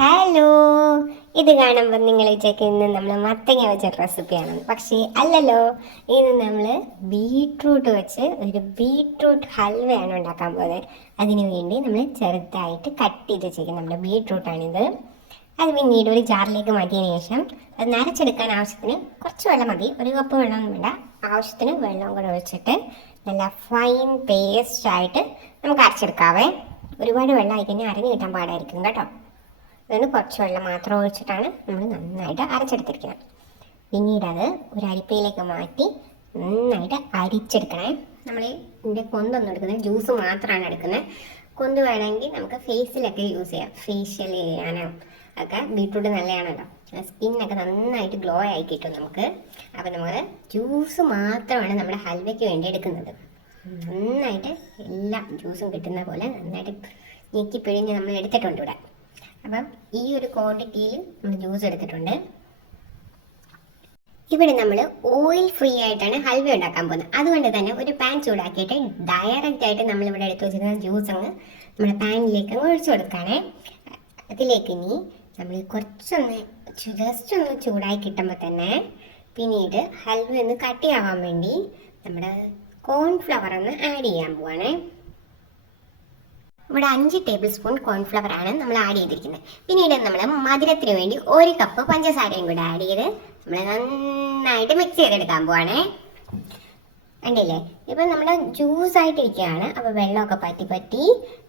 Hello, ഇത് കാണുമ്പോൾ നിങ്ങൾ വിചാരിക്കുന്നത് നമ്മൾ മത്തങ്ങ വെച്ച റെസിപ്പിയാണ്. പക്ഷേ അല്ലല്ലോ, ഇത് നമ്മൾ ബീട്രൂട്ട് വെച്ച് ഒരു ബീട്രൂട്ട് ഹൽവയാണ് ഉണ്ടാക്കാൻ പോകുന്നത്. അതിനു വേണ്ടി നമ്മൾ ചെറുതായിട്ട് കട്ട് ചെയ്ത് വെച്ചേക്കുന്നത് നമ്മുടെ ബീട്രൂട്ടാണിത്. അത് പിന്നീട് ഒരു ജാറിലേക്ക് മാറ്റിയതിന് ശേഷം അത് നരച്ചെടുക്കാൻ ആവശ്യത്തിന് കുറച്ച് വെള്ളം മതി, ഒരു കപ്പ് വെള്ളമൊന്നും വേണ്ട. ആവശ്യത്തിന് വെള്ളം കൂടെ ഒഴിച്ചിട്ട് നല്ല ഫൈൻ പേസ്റ്റായിട്ട് നമുക്ക് അരച്ചെടുക്കാവേ. ഒരുപാട് വെള്ളം ആയി കഴിഞ്ഞാൽ അരഞ്ഞു കിട്ടാൻ പാടായിരിക്കും കേട്ടോ. അതിന് കുറച്ച് വെള്ളം മാത്രം ഒഴിച്ചിട്ടാണ് നമ്മൾ നന്നായിട്ട് അരച്ചെടുത്തിരിക്കുന്നത്. പിന്നീട് അത് ഒരു അരിപ്പയിലേക്ക് മാറ്റി നന്നായിട്ട് അരിച്ചെടുക്കണേ. നമ്മൾ ഇതിൻ്റെ കൊന്തൊന്നും എടുക്കുന്നത് ജ്യൂസ് മാത്രമാണ് എടുക്കുന്നത്. കൊന്ത് വേണമെങ്കിൽ നമുക്ക് ഫേസിലൊക്കെ യൂസ് ചെയ്യാം, ഫേഷ്യൽ ചെയ്യാനോ ഒക്കെ ബീട്രൂട്ട് നല്ലതാണല്ലോ. സ്കിന്നൊക്കെ നന്നായിട്ട് ഗ്ലോ ആയി കിട്ടും നമുക്ക്. അപ്പോൾ നമ്മൾ ജ്യൂസ് മാത്രമാണ് നമ്മുടെ ഹൽവയ്ക്ക് വേണ്ടി എടുക്കുന്നത്. നന്നായിട്ട് എല്ലാ ജ്യൂസും കിട്ടുന്ന പോലെ നന്നായിട്ട് ഞെക്കി പിഴിഞ്ഞ് നമ്മൾ എടുത്തിട്ടുണ്ട് ഇവിടെ. അപ്പം ഈ ഒരു ക്വാണ്ടിറ്റിയിൽ നമ്മൾ ജ്യൂസ് എടുത്തിട്ടുണ്ട്. ഇവിടെ നമ്മൾ ഓയിൽ ഫ്രീ ആയിട്ടാണ് ഹൽവ ഉണ്ടാക്കാൻ പോകുന്നത്. അതുകൊണ്ട് തന്നെ ഒരു പാൻ ചൂടാക്കിയിട്ട് ഡയറക്റ്റ് ആയിട്ട് നമ്മളിവിടെ എടുത്ത് വെച്ചിരുന്ന ജ്യൂസ് അങ്ങ് നമ്മുടെ പാനിലേക്ക് ഒഴിച്ചു കൊടുക്കുകയാണേ. അതിലേക്ക് ഇനി നമ്മൾ കുറച്ചൊന്ന് ജസ്റ്റ് ഒന്ന് ചൂടായി കിട്ടുമ്പോൾ തന്നെ പിന്നീട് ഹൽവ ഒന്ന് കട്ടിയാവാൻ വേണ്ടി നമ്മുടെ കോൺഫ്ലവർ ഒന്ന് ആഡ് ചെയ്യാൻ പോവാണേ. ഇവിടെ 5 ടേബിൾ സ്പൂൺ കോൺഫ്ലവർ ആണ് നമ്മൾ ആഡ് ചെയ്തിരിക്കുന്നത്. പിന്നീട് നമ്മൾ മധുരത്തിന് വേണ്ടി 1 കപ്പ് പഞ്ചസാരയും കൂടെ ആഡ് ചെയ്ത് നമ്മൾ നന്നായിട്ട് മിക്സ് ചെയ്തെടുക്കാൻ പോവാണേ. കണ്ടില്ലേ, ഇപ്പം നമ്മുടെ ജ്യൂസ് ആയിട്ടിരിക്കുകയാണ്. അപ്പോൾ വെള്ളമൊക്കെ പറ്റി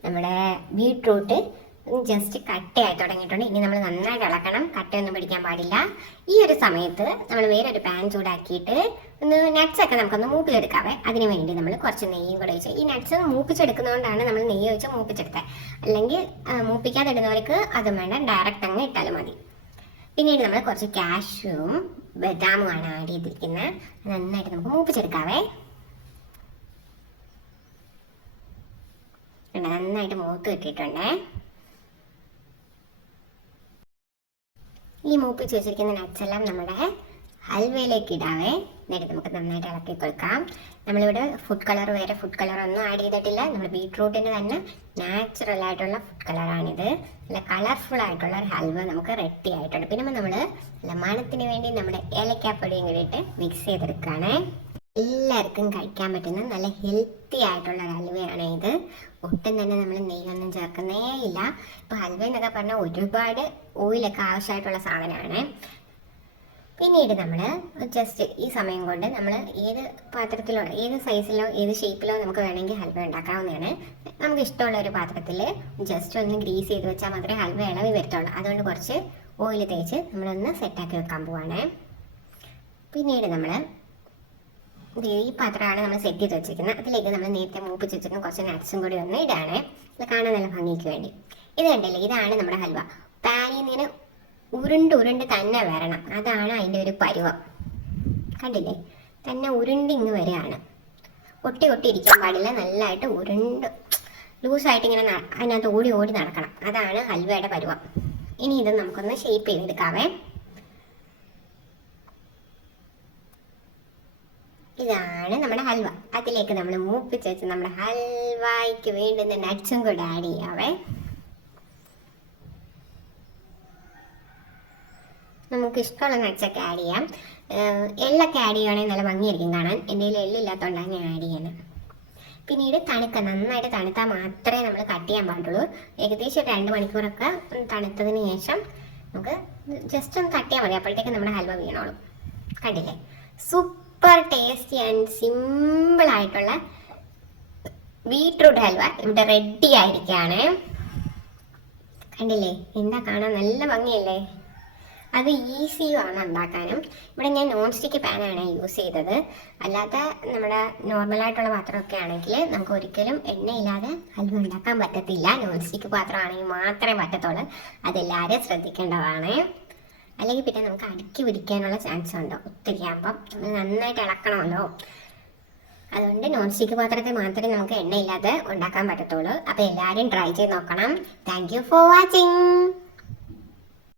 നമ്മുടെ ബീട്രൂട്ട് ജസ്റ്റ് കട്ടയായി തുടങ്ങിയിട്ടുണ്ട്. ഇനി നമ്മൾ നന്നായിട്ട് ഇളക്കണം, കട്ടയൊന്നും പിടിക്കാൻ പാടില്ല. ഈ ഒരു സമയത്ത് നമ്മൾ വേറൊരു പാൻ ചൂടാക്കിയിട്ട് ഒന്ന് നട്ട്സൊക്കെ നമുക്കൊന്ന് മൂപ്പിച്ചെടുക്കാവേ. അതിന് വേണ്ടി നമ്മൾ കുറച്ച് നെയ്യും കൂടെ ഒഴിച്ച്, ഈ നട്ട്സ് മൂപ്പിച്ചെടുക്കുന്നതുകൊണ്ടാണ് നമ്മൾ നെയ്യ് ഒഴിച്ച് മൂപ്പിച്ചെടുത്തത്. അല്ലെങ്കിൽ മൂപ്പിക്കാതെ ഇടുന്നവർക്ക് അതും വേണ്ട, ഡയറക്റ്റ് അങ്ങ് ഇട്ടാലും മതി. പിന്നീട് നമ്മൾ കുറച്ച് കാഷ്യൂവും ബദാമുമാണ് ആഡ് ചെയ്തിരിക്കുന്നത്. നന്നായിട്ട് നമുക്ക് മൂപ്പിച്ചെടുക്കാവേ. നന്നായിട്ട് മൂത്ത് കിട്ടിയിട്ടുണ്ടേ. ഈ മൂപ്പിച്ച് വെച്ചിരിക്കുന്ന നട്ട്സ് എല്ലാം നമ്മുടെ ഹൽവയിലേക്ക് ഇടാവേ. എന്നിട്ട് നമുക്ക് നന്നായിട്ട് ഇളക്കി കൊടുക്കാം. നമ്മളിവിടെ ഫുഡ് കളർ വേറെ ഫുഡ് കളറൊന്നും ആഡ് ചെയ്തിട്ടില്ല. നമ്മുടെ ബീട്രൂട്ടിൻ്റെ തന്നെ നാച്ചുറൽ ആയിട്ടുള്ള ഫുഡ് കളറാണിത്. നല്ല കളർഫുൾ ആയിട്ടുള്ള ഒരു ഹൽവ നമുക്ക് റെഡി ആയിട്ടുണ്ട്. പിന്നെ നമ്മൾ നല്ല മണത്തിന് വേണ്ടി നമ്മുടെ ഏലക്കാപ്പൊടിയും കൂടിയിട്ട് മിക്സ് ചെയ്തെടുക്കുകയാണ്. എല്ലാവർക്കും കഴിക്കാൻ പറ്റുന്ന നല്ല ഹെൽത്തി ആയിട്ടുള്ള ഒരു ഹൽവയാണ് ഇത്. ഒട്ടും തന്നെ നമ്മൾ നെയ്യൊന്നും ചേർക്കുന്നേ ഇല്ല. ഇപ്പോൾ ഹൽവ എന്നൊക്കെ പറഞ്ഞാൽ ഒരുപാട് ഓയിലൊക്കെ ആവശ്യമായിട്ടുള്ള സാധനമാണ്. പിന്നീട് നമ്മൾ ജസ്റ്റ് ഈ സമയം കൊണ്ട് നമ്മൾ ഏത് പാത്രത്തിലോ ഏത് സൈസിലോ ഏത് ഷേപ്പിലോ നമുക്ക് വേണമെങ്കിൽ ഹൽവ ഉണ്ടാക്കാവുന്നതാണ്. നമുക്ക് ഇഷ്ടമുള്ള ഒരു പാത്രത്തിൽ ജസ്റ്റ് ഒന്ന് ഗ്രീസ് ചെയ്ത് വെച്ചാൽ മാത്രമേ ഹൽവ ഇളവി വരത്തുള്ളൂ. അതുകൊണ്ട് കുറച്ച് ഓയിൽ തേച്ച് നമ്മളൊന്ന് സെറ്റാക്കി വെക്കാൻ പോവാണ്. പിന്നീട് നമ്മൾ ഈ പാത്രമാണ് നമ്മൾ സെറ്റ് ചെയ്ത് വെച്ചിരിക്കുന്നത്. അതിലേക്ക് നമ്മൾ നേരത്തെ മൂപ്പിച്ച് വെച്ചിരുന്ന കുറച്ച് നട്ട്സും കൂടി ഒന്ന് ഇടാണ്. ഇത് കാണാൻ നല്ല ഭംഗിക്ക് വേണ്ടി. ഇത് കണ്ടല്ലേ, ഇതാണ് നമ്മുടെ ഹൽവ. പാനിൽ നിന്ന് ഉരുണ്ട് തന്നെ വരണം, അതാണ് അതിൻ്റെ ഒരു പരുവം. കണ്ടില്ലേ, തന്നെ ഉരുണ്ടിങ്ങ് വരികയാണ്. ഒട്ടി ഇരിക്കാൻ പാടില്ല, നല്ലതായിട്ട് ഉരുണ്ട് ലൂസായിട്ട് ഇങ്ങനെ അതിനകത്ത് ഓടി നടക്കണം. അതാണ് ഹൽവയുടെ പരുവം. ഇനി ഇത് നമുക്കൊന്ന് ഷേപ്പ് ചെയ്തെടുക്കാവേ. ഇതാണ് നമ്മുടെ ഹൽവ. അതിലേക്ക് നമ്മൾ മൂപ്പിച്ച് വെച്ച് നമ്മുടെ ഹൽവയ്ക്ക് വേണ്ടുന്ന നട്ട്സും കൂടെ ആഡ് ചെയ്യാവേ. നമുക്ക് ഇഷ്ടമുള്ള നട്ട്സൊക്കെ ആഡ് ചെയ്യാം. എള്ളൊക്കെ ആഡ് ചെയ്യുകയാണെങ്കിൽ നല്ല ഭംഗിയായിരിക്കും കാണാൻ. എൻ്റെ കയ്യിൽ എള്ളില്ലാത്തതുകൊണ്ടാണ് ഞാൻ ആഡ് ചെയ്യുന്നത്. പിന്നീട് നന്നായിട്ട് തണുത്താൽ മാത്രമേ നമ്മൾ കട്ട് ചെയ്യാൻ പാടുള്ളൂ. ഏകദേശം 2 മണിക്കൂറൊക്കെ തണുത്തതിന് ശേഷം നമുക്ക് ജസ്റ്റ് ഒന്ന് കട്ട് ചെയ്യാൻ മതി. അപ്പോഴത്തേക്ക് നമ്മുടെ ഹൽവ വീണോളും. കണ്ടില്ലേ, സൂപ്പർ ടേസ്റ്റി ആൻഡ് സിമ്പിൾ ആയിട്ടുള്ള ബീട്രൂട്ട് ഹൽവ ഇവിടെ റെഡി ആയിരിക്കുകയാണ്. കണ്ടില്ലേ, എന്താ കാണാൻ നല്ല ഭംഗിയല്ലേ. അത് ഈസിയുമാണ് ഉണ്ടാക്കാനും. ഇവിടെ ഞാൻ നോൺ സ്റ്റിക്ക് പാനാണ് യൂസ് ചെയ്തത്. അല്ലാതെ നമ്മുടെ നോർമലായിട്ടുള്ള പാത്രമൊക്കെ ആണെങ്കിൽ നമുക്ക് ഒരിക്കലും എണ്ണയില്ലാതെ ഹൽവ ഉണ്ടാക്കാൻ പറ്റത്തില്ല. നോൺ സ്റ്റിക്ക് പാത്രമാണെങ്കിൽ മാത്രമേ പറ്റത്തുള്ളൂ. അതെല്ലാവരും ശ്രദ്ധിക്കേണ്ടതാണ്. അല്ലെങ്കിൽ പിന്നെ നമുക്ക് അടുക്കി പിടിക്കാനുള്ള ചാൻസ് ഉണ്ടോ ഒത്തിരി ആകുമ്പം. നമ്മൾ നന്നായിട്ട് ഇളക്കണമല്ലോ. അതുകൊണ്ട് നോൺ സ്റ്റിക്ക് പാത്രത്തിൽ മാത്രമേ നമുക്ക് എണ്ണയില്ലാതെ ഉണ്ടാക്കാൻ പറ്റത്തുള്ളൂ. അപ്പോൾ എല്ലാവരും ട്രൈ ചെയ്ത് നോക്കണം. Thank you for watching.